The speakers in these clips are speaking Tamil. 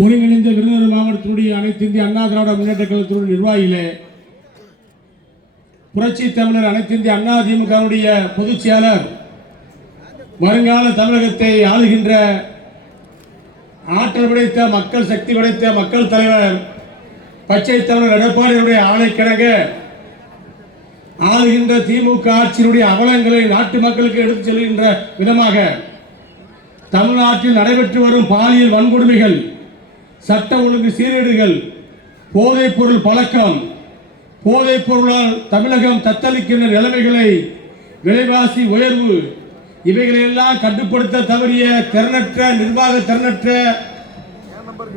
ஒருங்கிணைந்த விருதுநகர் மாவட்டத்தினுடைய அனைத்து இந்திய அண்ணா திராவிட முன்னேற்ற கழகத்தினுடைய நிர்வாகிகளே, புரட்சி தமிழர் அனைத்து இந்திய அண்ணா திமுகவுடைய பொதுச் செயலாளர், வருங்கால தமிழகத்தை ஆளுகின்ற ஆற்றல் படைத்த மக்கள் சக்தி படைத்த மக்கள் தலைவர் பச்சை தமிழர் எடப்பாடியுடைய ஆணைக்கிணங்க ஆளுகின்ற திமுக ஆட்சியினுடைய அவலங்களை நாட்டு மக்களுக்கு எடுத்துச் செல்கின்ற விதமாக தமிழ்நாட்டில் நடைபெற்று வரும் பாலியல் வன்கொடுமைகள், சட்ட ஒழுங்கு சீர்கேடுகள், போதைப் பொருள் பழக்கம், போதைப் பொருளால் தமிழகம் தத்தளிக்கின்ற நிலைமைகளை, விலைவாசி உயர்வு, இவைகளெல்லாம் கட்டுப்படுத்த தவறிய திறனற்ற நிர்வாக திறனற்ற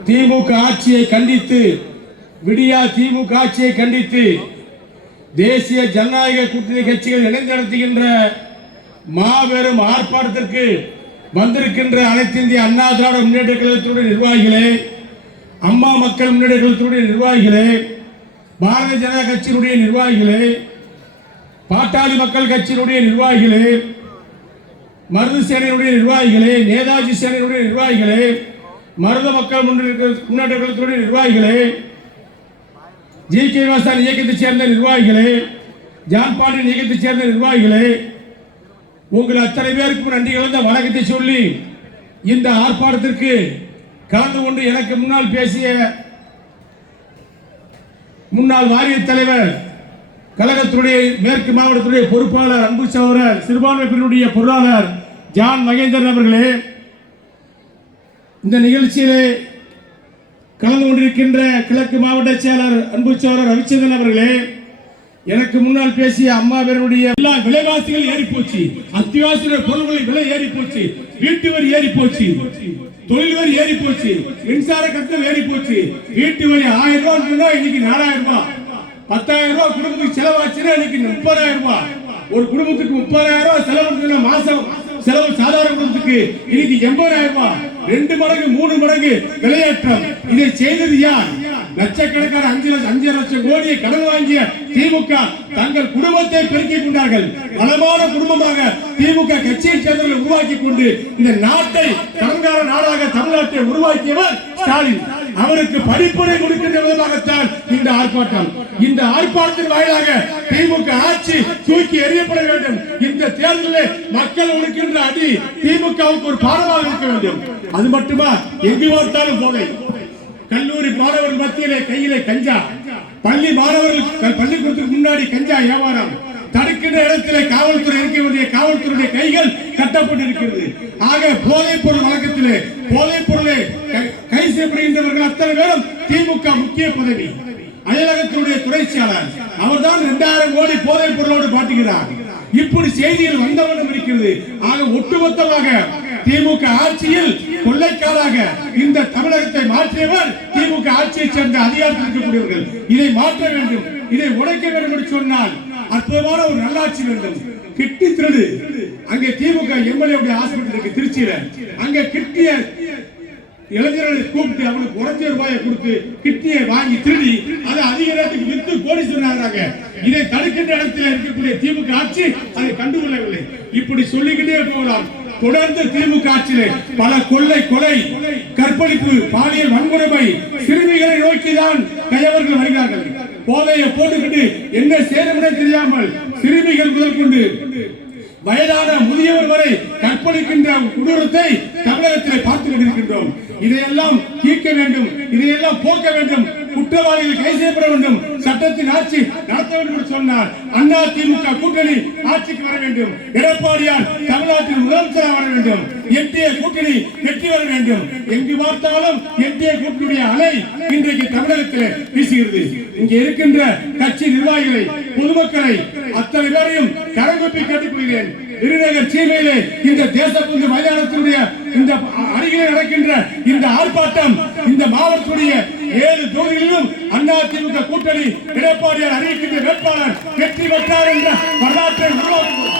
திமுக ஆட்சியை கண்டித்து, விடியா திமுக ஆட்சியை கண்டித்து தேசிய ஜனநாயக கூட்டணி கட்சிகள் இணைந்து நடத்துகின்ற மாபெரும் ஆர்ப்பாட்டத்திற்கு வந்திருக்கின்ற அனைத்து இந்திய அண்ணா திராவிட முன்னேற்ற கழகத்தினுடைய நிர்வாகிகளே, அம்மா மக்கள் முன்னேற்ற கழகத்தினுடைய நிர்வாகிகளே, பாரதிய ஜனதா கட்சியினுடைய நிர்வாகிகளே, பாட்டாளி மக்கள் கட்சியினுடைய நிர்வாகிகளே, மருது சேனையினுடைய நிர்வாகிகளே, நேதாஜி சேனையினுடைய நிர்வாகிகளே, மருத மக்கள் முன்னேற்ற கழகத்தினுடைய நிர்வாகிகளே, ஜி.கே. வாசன் இயக்கத்தைச் சேர்ந்த நிர்வாகிகளே, ஜான் பாண்டியன் இயக்கத்தைச் சேர்ந்த நிர்வாகிகளே, உங்கள் அத்தனை பேருக்கும் நன்றி கலந்த வணக்கத்தை சொல்லி இந்த ஆர்ப்பாட்டத்திற்கு கலந்து கொண்டு எனக்கு முன்னால் பேசிய முன்னாள் வாரிய தலைவர், கழகத்துடைய மேற்கு மாவட்டத்துடைய பொறுப்பாளர், அன்பு சகோதரர், சிறுபான்மை பிரிவுடைய பொருளாளர் ஜான் மகேந்திரன் அவர்களே, இந்த நிகழ்ச்சியிலே கலந்து கொண்டிருக்கின்ற கிழக்கு மாவட்ட செயலர் அன்பு சகோதரர் ரவிச்சந்திரன் அவர்களே, எனக்கு முன்னால் பேசிய அம்மா பேருடைய எல்லா விலைவாசிகள் ஏறி போச்சு, அத்தியாவசிய பொருட்களின் விலை ஏறி போச்சு, வீட்டு வரி ஏறி போச்சு, தொழில் வரி ஏறி போச்சு, மின்சார கட்டணம் ஏறி போச்சு, வீட்டு வரி 1000 ரூபாய் இன்னைக்கு 4000 ரூபாய், 10,000 ரூபாய் குடும்பத்துக்கு செலவாச்சுன்னா இன்னைக்கு 30,000 ரூபாய், ஒரு குடும்பத்துக்கு 30,000 ரூபாய் செலவு மாசம் செலவு சாதாரண குடும்பத்துக்கு இன்னைக்கு 80,000 ரூபாய், 2 மடங்கு 3 மடங்கு விலையேற்றம். இதை செய்தது யார்? லட்சக்கணக்கான 5 லட்சம் கோடியை கடன் வாங்கிய திமுக தங்கள் குடும்பத்தை பெருக்கிக் கொண்டார்கள். வளமான குடும்பமாக திமுக கட்சியை சேர்ந்தவர்கள் உருவாக்கி கொண்டு இந்த நாட்டை கடன்கார நாடாக தமிழ்நாட்டை உருவாக்கியவர் ஸ்டாலின். அவருக்கு படிப்புரை கொடுக்கின்ற விதமாகத்தான் இந்த ஆர்ப்பாட்டம். இந்த ஆர்ப்பாட்டத்தின் வாயிலாக திமுக ஆட்சி தூக்கி எறியப்பட வேண்டும். இந்த தேர்தலில் மக்கள் ஒடுக்கின்ற அடி திமுகவுக்கு ஒரு பாடமாக இருக்க வேண்டும். அது மட்டுமா, எங்கு பார்த்தாலும் போதை, கல்லூரி மாணவர்கள் மத்தியிலே கையிலே கஞ்சா, பள்ளி மாணவர்கள் பள்ளிக்கூடத்துக்கு முன்னாடி கஞ்சா வியாபாரம், தடுக்கின்ற இடத்திலே காவல்துறை இருக்க வேண்டிய காவல்துறையுடைய கைகள் கட்டப்பட்டிருக்கிறது. ஆக போதைப் பொருள் வழக்கத்திலே போதைப் பொருளை கை செய்யப்படுகின்றவர்கள் அத்தனை பேரும் திமுக முக்கிய பதவி. அயலகத்தினுடைய துறை செயலாளர் அவர்தான் 2000 கோடி போதைப் பொருளோடு மாட்டுகிறார். இப்படி செய்திகள் வந்தவண்ணம் இருக்கிறது. ஆக ஒட்டுமொத்தமாக திமுக ஆட்சியில் கொள்ளைக்காராக இந்த தமிழகத்தை மாற்றியவர் திமுக ஆட்சியை சேர்ந்த அதிகாரத்தில் இருக்கக்கூடியவர்கள். இதை மாற்ற வேண்டும், இதை உடைக்க வேண்டும் என்று சொன்னால் அற்புதமான ஒரு நல்லாட்சி வேண்டும். கிட்டி திருடு, அங்கே திமுக எம்எல்ஏ ஹாஸ்பிட்டல் இருக்கு திருச்சியில, அங்க கிட்டிய இளைஞர்களை கூப்பிட்டு அவனுக்கு ₹1,00,000 கொடுத்து கிட்னியை வாங்கி திருடி அதை அதிக ரேட்டுக்கு விற்று கோடி சொன்னாங்க. இதை தடுக்கின்ற இடத்தில் இருக்கக்கூடிய திமுக ஆட்சி அதை கண்டுகொள்ளவில்லை. இப்படி சொல்லிக்கிட்டே போகலாம். தொடர்ந்து திமுக ஆட்சியிலே பல கொள்ளை, கொலை, கற்பழிப்பு, பாலியல் வன்கொடுமை, சிறுமிகளை நோக்கிதான் கையவர்கள் வருகிறார்கள். போதையை போட்டுக்கிட்டு என்ன சேருமே தெரியாமல் சிறுமிகள் முதல் கொண்டு வயதான முதியவர் வரை கற்பழிக்கின்ற கொடூரத்தை தமிழகத்திலே பார்த்துக் கொண்டிருக்கின்றோம். இதையெல்லாம் தீர்க்க வேண்டும், இதையெல்லாம் போக்க வேண்டும், குற்றவாளிகள் கைது செய்யப்பட வேண்டும், சட்டத்தின் ஆட்சி நடத்த வேண்டும் என்று சொன்னார். அண்ணா திமுக கூட்டணி ஆட்சிக்கு வர வேண்டும், எடப்பாடியார் தமிழ்நாட்டில் முதலமைச்சராக வர வேண்டும், என்டிஏ கூட்டணி வெற்றி வர வேண்டும். எங்கு பார்த்தாலும் என்டிஏ கூட்டணியுடைய அலை இன்றைக்கு தமிழகத்தில் வீசுகிறது. இங்கே இருக்கின்ற கட்சி நிர்வாகிகளை, பொதுமக்களை அத்தனை பேரையும் கரங்கூப்பி கேட்டுக்கொள்கிறேன். விருதுநகர் சீமையிலே இந்த தேசப்பந்து மைதானத்தினுடைய இந்த அருகிலே நடக்கின்ற இந்த ஆர்ப்பாட்டம் இந்த மாவட்டத்துடைய 7 தொகுதிகளிலும் அண்ணா திமுக கூட்டணி எடப்பாடியார் அறிவிக்கின்ற வேட்பாளர் வெற்றி பெற்றார் என்ற வரலாற்றை உருவாக்குவோம்.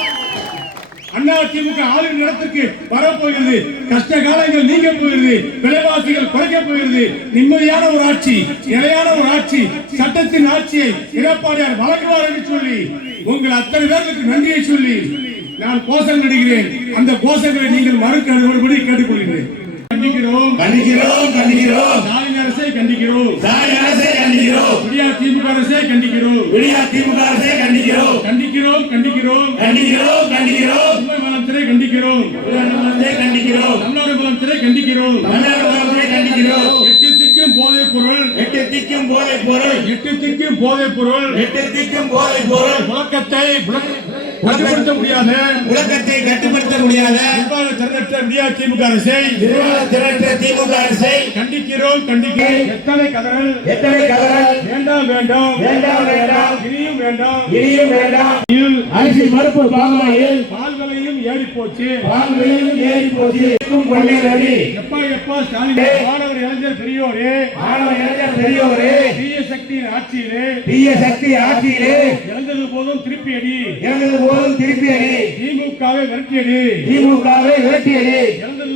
அண்ணா திமுக ஆளுநர் இடத்துக்கு வரப்போகிறது. கஷ்ட காலங்கள் நீங்க போகிறது, விலைவாசிகள் குறைக்க போகிறது. நிம்மதியான ஒரு ஆட்சி, நிலையான ஒரு ஆட்சி, சட்டத்தின் ஆட்சியை எடப்பாடியார் வழங்குவார் என்று சொல்லி உங்கள் அத்தனை பேருக்கு நன்றியை சொல்லி நான் கோஷங்கள் நடுகிறேன். அந்த கோஷங்களை நீங்கள் மறுக்க கேட்டுக்கொள்கிறேன். கண்டிக்கிறோம் கண்டிக்கிறோம் கண்டிக்கிறோம் ஸ்டாலின் அரசை கண்டிக்கிறோம் ஸ்டாலின் அரசை கண்டிக்கிறோம் விடியா திமுக அரசை கண்டிக்கிறோம் விடியா திமுக அரசை கண்டிக்கிறோம் கண்டிக்கிறோம் கண்டிக்கிறோம் கண்டிக்கிறோம் கண்டிக்கிறோம் உண்மை வளத்திலே கண்டிக்கிறோம் கண்டிக்கிறோம் தமிழ்நாடு வளத்திலே கண்டிக்கிறோம் தமிழ்நாடு வளர்ச்சியை கண்டிக்கிறோம் எட்டு திக்கும் போதைப் பொருள் எட்டு திக்கும் போதைப் பொருள் எட்டு திக்கும் போதைப் பொருள் எட்டு திக்கும் போதைப் பொருள் முழக்கத்தை கட்டுப்படுத்த முடியாத உலகத்தை கட்டுப்படுத்த முடியாத நிர்வாக திறனற்ற விடியா திமுக அரசை நிர்வாக திரட்ட திமுக அரசை கண்டிக்கிறோம் கண்டிக்கிறோம் எத்தனை கதறல் எத்தனை கதறல் வேண்டாம் வேண்டாம் வேண்டாம் வேண்டாம் இனியும் வேண்டாம் இனியும் வேண்டாம் இனியும் அரிசி மறுப்பு பாமாயில் பால் விலையும் ஏறி போச்சு பால்விலையும் ஏறி போச்சு கொண்டேறி எப்பா எப்பா ஸ்டாலின் மாணவர் இளைஞர் பெரியோரே மாணவ இளைஞர் பெரியோரே தீய சக்தியின் ஆட்சியிலே தீய சக்தி ஆட்சியிலே இறந்தது போதும் திருப்பி அடி இறந்தது போதும் திருப்பி அடி திமுகவை விரட்டி அடி திமுகவை விரட்டியடி இறந்தது